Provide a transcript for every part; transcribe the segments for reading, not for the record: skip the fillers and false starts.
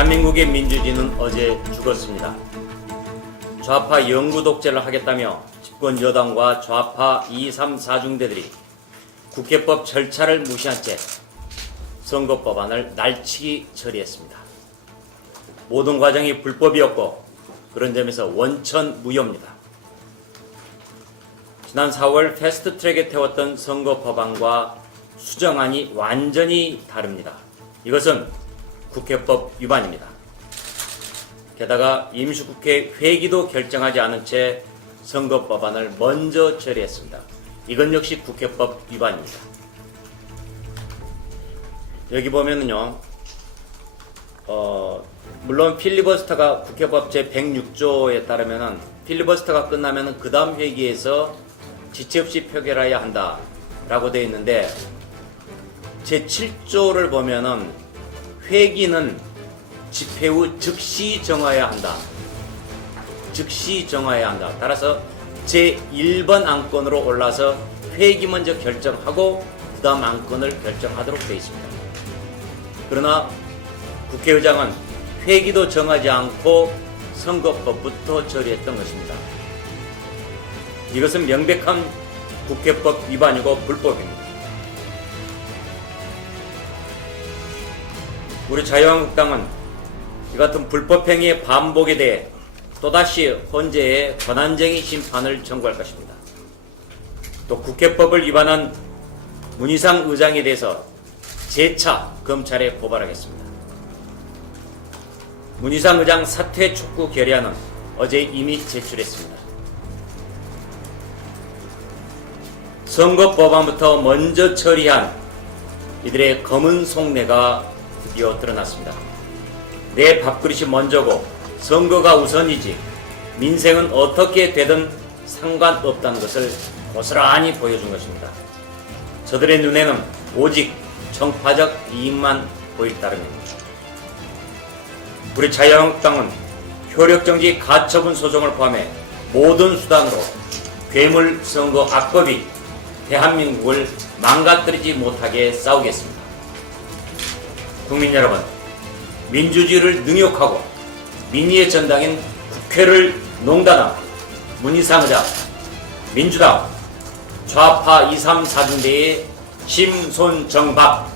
대한민국의 민주주의는 어제 죽었습니다. 좌파 영구 독재를 하겠다며 집권 여당과 좌파 2, 3, 4중대들이 국회법 절차를 무시한 채 선거법안을 날치기 처리했습니다. 모든 과정이 불법이었고 그런 점에서 원천무효입니다. 지난 4월 패스트트랙에 태웠던 선거법안과 수정안이 완전히 다릅니다. 이것은 국회법 위반입니다. 게다가 임시국회 회기도 결정하지 않은 채 선거법안을 먼저 처리했습니다. 이건 역시 국회법 위반입니다. 여기 보면은요, 물론 필리버스터가 국회법 제106조에 따르면은 필리버스터가 끝나면은 그 다음 회기에서 지체 없이 표결해야 한다라고 되어 있는데 제7조를 보면은 회기는 집회 후 즉시 정해야 한다. 즉시 정해야 한다. 따라서 제1번 안건으로 올라서 회기 먼저 결정하고 그 다음 안건을 결정하도록 되어 있습니다. 그러나 국회의장은 회기도 정하지 않고 선거법부터 처리했던 것입니다. 이것은 명백한 국회법 위반이고 불법입니다. 우리 자유한국당은 이 같은 불법행위의 반복에 대해 또다시 헌재에 권한쟁의 심판을 청구할 것입니다. 또 국회법을 위반한 문희상 의장에 대해서 재차 검찰에 고발하겠습니다. 문희상 의장 사퇴 촉구 결의안은 어제 이미 제출했습니다. 선거법안부터 먼저 처리한 이들의 검은 속내가 드디어 드러났습니다. 내 밥그릇이 먼저고 선거가 우선이지 민생은 어떻게 되든 상관없다는 것을 고스란히 보여준 것입니다. 저들의 눈에는 오직 정파적 이익만 보일 따름입니다. 우리 자유한국당은 효력정지 가처분 소송을 포함해 모든 수단으로 괴물선거 악법이 대한민국을 망가뜨리지 못하게 싸우겠습니다. 국민 여러분, 민주주의를 능욕하고 민의의 전당인 국회를 농단한 문희상 의장, 민주당, 좌파 2, 3, 4중대의 심손정박,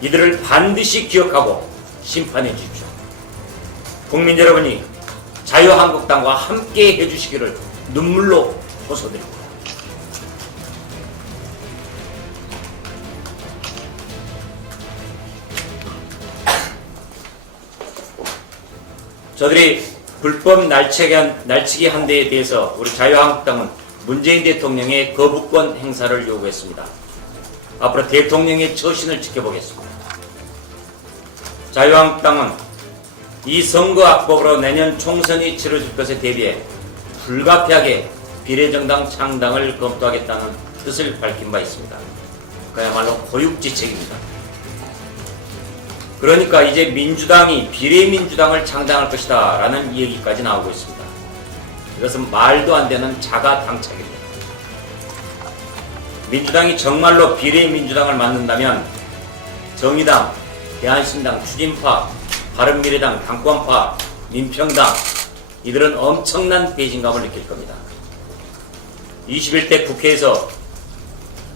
이들을 반드시 기억하고 심판해 주십시오. 국민 여러분이 자유한국당과 함께 해주시기를 눈물로 호소드립니다. 저들이 불법 날치기 한 데에 대해서 우리 자유한국당은 문재인 대통령의 거부권 행사를 요구했습니다. 앞으로 대통령의 처신을 지켜보겠습니다. 자유한국당은 이 선거 악법으로 내년 총선이 치러질 것에 대비해 불가피하게 비례정당 창당을 검토하겠다는 뜻을 밝힌 바 있습니다. 그야말로 고육지책입니다. 그러니까 이제 민주당이 비례민주당을 창당할 것이다 라는 얘기까지 나오고 있습니다. 이것은 말도 안 되는 자가당착입니다. 민주당이 정말로 비례민주당을 만든다면 정의당, 대한신당, 추진파, 바른미래당, 당권파, 민평당, 이들은 엄청난 배신감을 느낄 겁니다. 21대 국회에서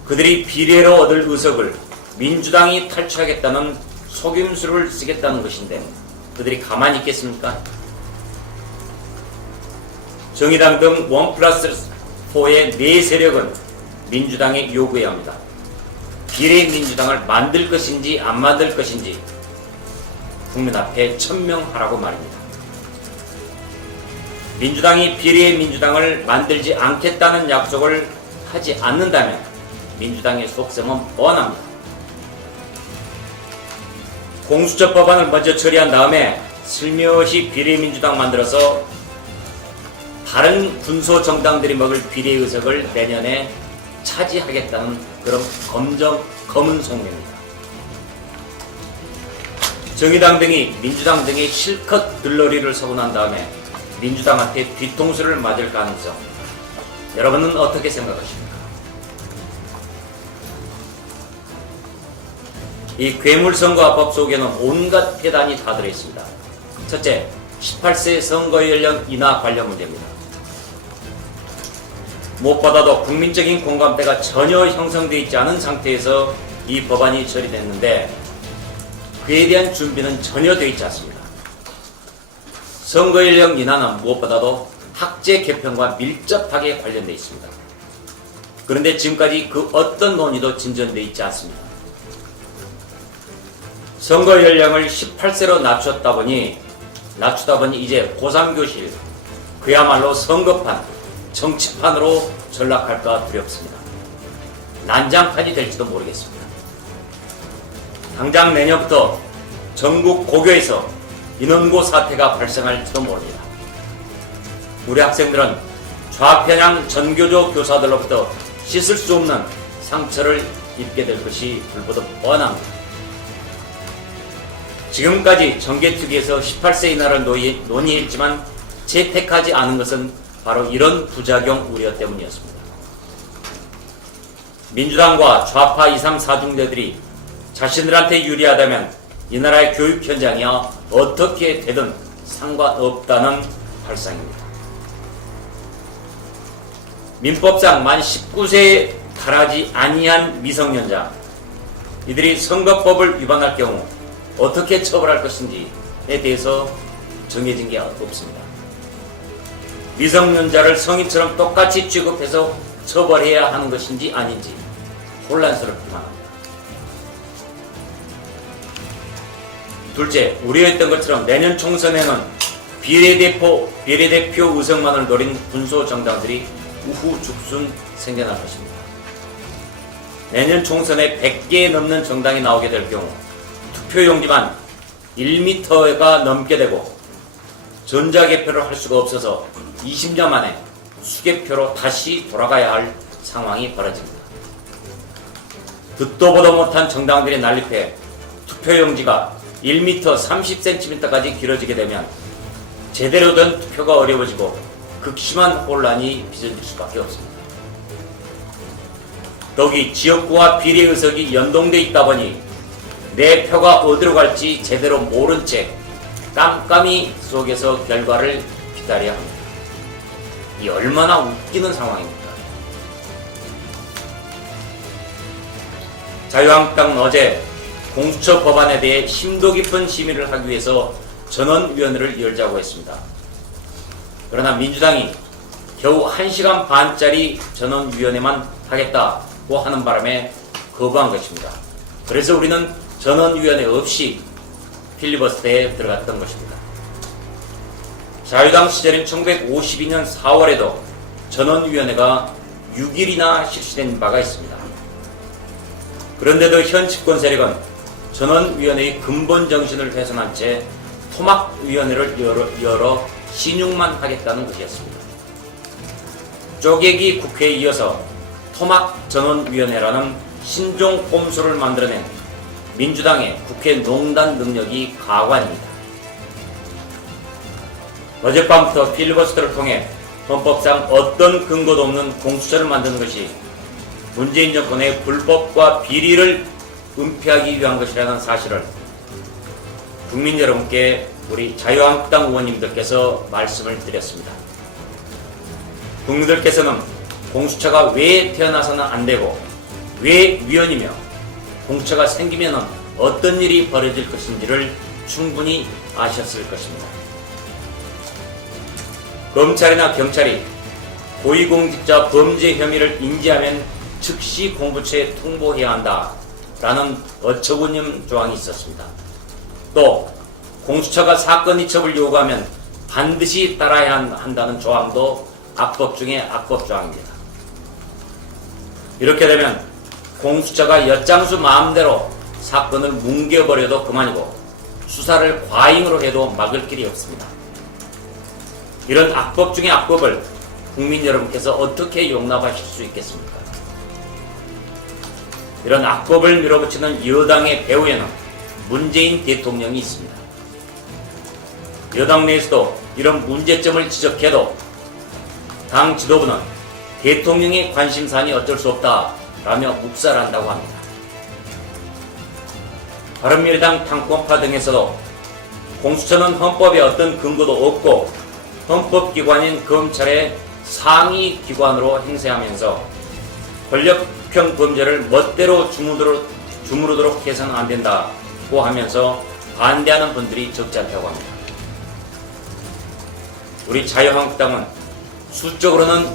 그들이 비례로 얻을 의석을 민주당이 탈취하겠다는 속임수를 쓰겠다는 것인데 그들이 가만히 있겠습니까? 정의당 등 1+4의 네 세력은 민주당에 요구해야 합니다. 비례민주당을 만들 것인지 안 만들 것인지 국민 앞에 천명하라고 말입니다. 민주당이 비례민주당을 만들지 않겠다는 약속을 하지 않는다면 민주당의 속셈은 뻔합니다. 공수처 법안을 먼저 처리한 다음에 슬며시 비례민주당 만들어서 다른 군소정당들이 먹을 비례의석을 내년에 차지하겠다는 그런 검은 속내입니다. 정의당 등이 민주당 등이 실컷 들러리를 서고 난 다음에 민주당한테 뒤통수를 맞을 가능성, 여러분은 어떻게 생각하십니까? 이 괴물선거화법 속에는 온갖 폐단이 다 들어있습니다. 첫째, 18세 선거연령 인하 관련 문제입니다. 무엇보다도 국민적인 공감대가 전혀 형성되어 있지 않은 상태에서 이 법안이 처리됐는데 그에 대한 준비는 전혀 되어 있지 않습니다. 선거연령 인하는 무엇보다도 학제 개편과 밀접하게 관련되어 있습니다. 그런데 지금까지 그 어떤 논의도 진전되어 있지 않습니다. 선거연령을 18세로 낮추다 보니 이제 고3교실, 그야말로 선거판, 정치판으로 전락할까 두렵습니다. 난장판이 될지도 모르겠습니다. 당장 내년부터 전국 고교에서 인원고 사태가 발생할지도 모릅니다. 우리 학생들은 좌편향 전교조 교사들로부터 씻을 수 없는 상처를 입게 될 것이 불보듯 뻔합니다. 지금까지 정개특위에서 18세 인하를 논의했지만 채택하지 않은 것은 바로 이런 부작용 우려 때문이었습니다. 민주당과 좌파 2, 3, 4중대들이 자신들한테 유리하다면 이 나라의 교육 현장이야 어떻게 되든 상관없다는 발상입니다. 민법상 만 19세에 달하지 아니한 미성년자, 이들이 선거법을 위반할 경우 어떻게 처벌할 것인지에 대해서 정해진 게 없습니다. 미성년자를 성인처럼 똑같이 취급해서 처벌해야 하는 것인지 아닌지 혼란스럽기만 합니다. 둘째, 우려했던 것처럼 내년 총선에는 비례대표 의석만을 노린 군소정당들이 우후죽순 생겨날 것입니다. 내년 총선에 100개 넘는 정당이 나오게 될 경우 투표용지만 1m가 넘게 되고 전자개표를 할 수가 없어서 20년 만에 수개표로 다시 돌아가야 할 상황이 벌어집니다. 듣도 보도 못한 정당들이 난립해 투표용지가 1m 30cm까지 길어지게 되면 제대로 된 투표가 어려워지고 극심한 혼란이 빚어질 수밖에 없습니다. 더욱이 지역구와 비례의석이 연동돼 있다 보니 내 표가 어디로 갈지 제대로 모른 채 깜깜이 속에서 결과를 기다려야 합니다. 이 얼마나 웃기는 상황입니까? 자유한국당은 어제 공수처 법안에 대해 심도 깊은 심의를 하기 위해서 전원위원회를 열자고 했습니다. 그러나 민주당이 겨우 1시간 반짜리 전원위원회만 하겠다고 하는 바람에 거부한 것입니다. 그래서 우리는 전원위원회 없이 필리버스터에 들어갔던 것입니다. 자유당 시절인 1952년 4월에도 전원위원회가 6일이나 실시된 바가 있습니다. 그런데도 현 집권 세력은 전원위원회의 근본 정신을 훼손한 채 토막위원회를 열어 신용만 하겠다는 것이었습니다. 쪼개기 국회에 이어서 토막전원위원회라는 신종 꼼수를 만들어낸 민주당의 국회 농단 능력이 가관입니다. 어젯밤부터 필리버스터를 통해 헌법상 어떤 근거도 없는 공수처를 만드는 것이 문재인 정권의 불법과 비리를 은폐하기 위한 것이라는 사실을 국민 여러분께 우리 자유한국당 의원님들께서 말씀을 드렸습니다. 국민들께서는 공수처가 왜 태어나서는 안 되고 왜 위헌이며 공수처가 생기면 어떤 일이 벌어질 것인지를 충분히 아셨을 것입니다. 검찰이나 경찰이 고위공직자 범죄 혐의를 인지하면 즉시 공수처에 통보해야 한다라는 어처구니없는 조항이 있었습니다. 또 공수처가 사건 이첩을 요구하면 반드시 따라야 한다는 조항도 악법 중에 악법 조항입니다. 이렇게 되면 공수처가 엿장수 마음대로 사건을 뭉개버려도 그만이고 수사를 과잉으로 해도 막을 길이 없습니다. 이런 악법 중에 악법을 국민 여러분께서 어떻게 용납하실 수 있겠습니까? 이런 악법을 밀어붙이는 여당의 배후에는 문재인 대통령이 있습니다. 여당 내에서도 이런 문제점을 지적해도 당 지도부는 대통령의 관심사안이 어쩔 수 없다라며 묵살한다고 합니다. 바른미래당 당권파 등에서도 공수처는 헌법에 어떤 근거도 없고 헌법기관인 검찰의 상위 기관으로 행세하면서 권력형 범죄를 멋대로 주무르도록 해서는 안 된다고 하면서 반대하는 분들이 적지 않다고 합니다. 우리 자유한국당은 수적으로는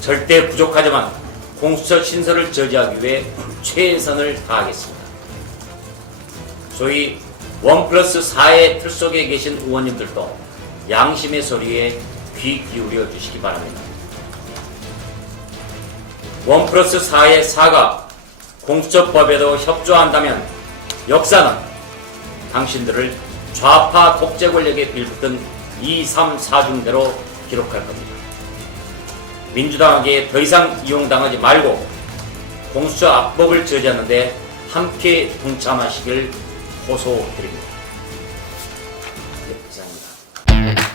절대 부족하지만 공수처 신설을 저지하기 위해 최선을 다하겠습니다. 소위 1+4의 틀 속에 계신 의원님들도 양심의 소리에 귀 기울여 주시기 바랍니다. 1+4의 4가 공수처법에도 협조한다면 역사는 당신들을 좌파 독재 권력에 빌붙은 2, 3, 4중대로 기록할 겁니다. 민주당에게 더 이상 이용당하지 말고 공수처 악법을 저지하는 데 함께 동참하시길 호소드립니다. 네, 이상입니다.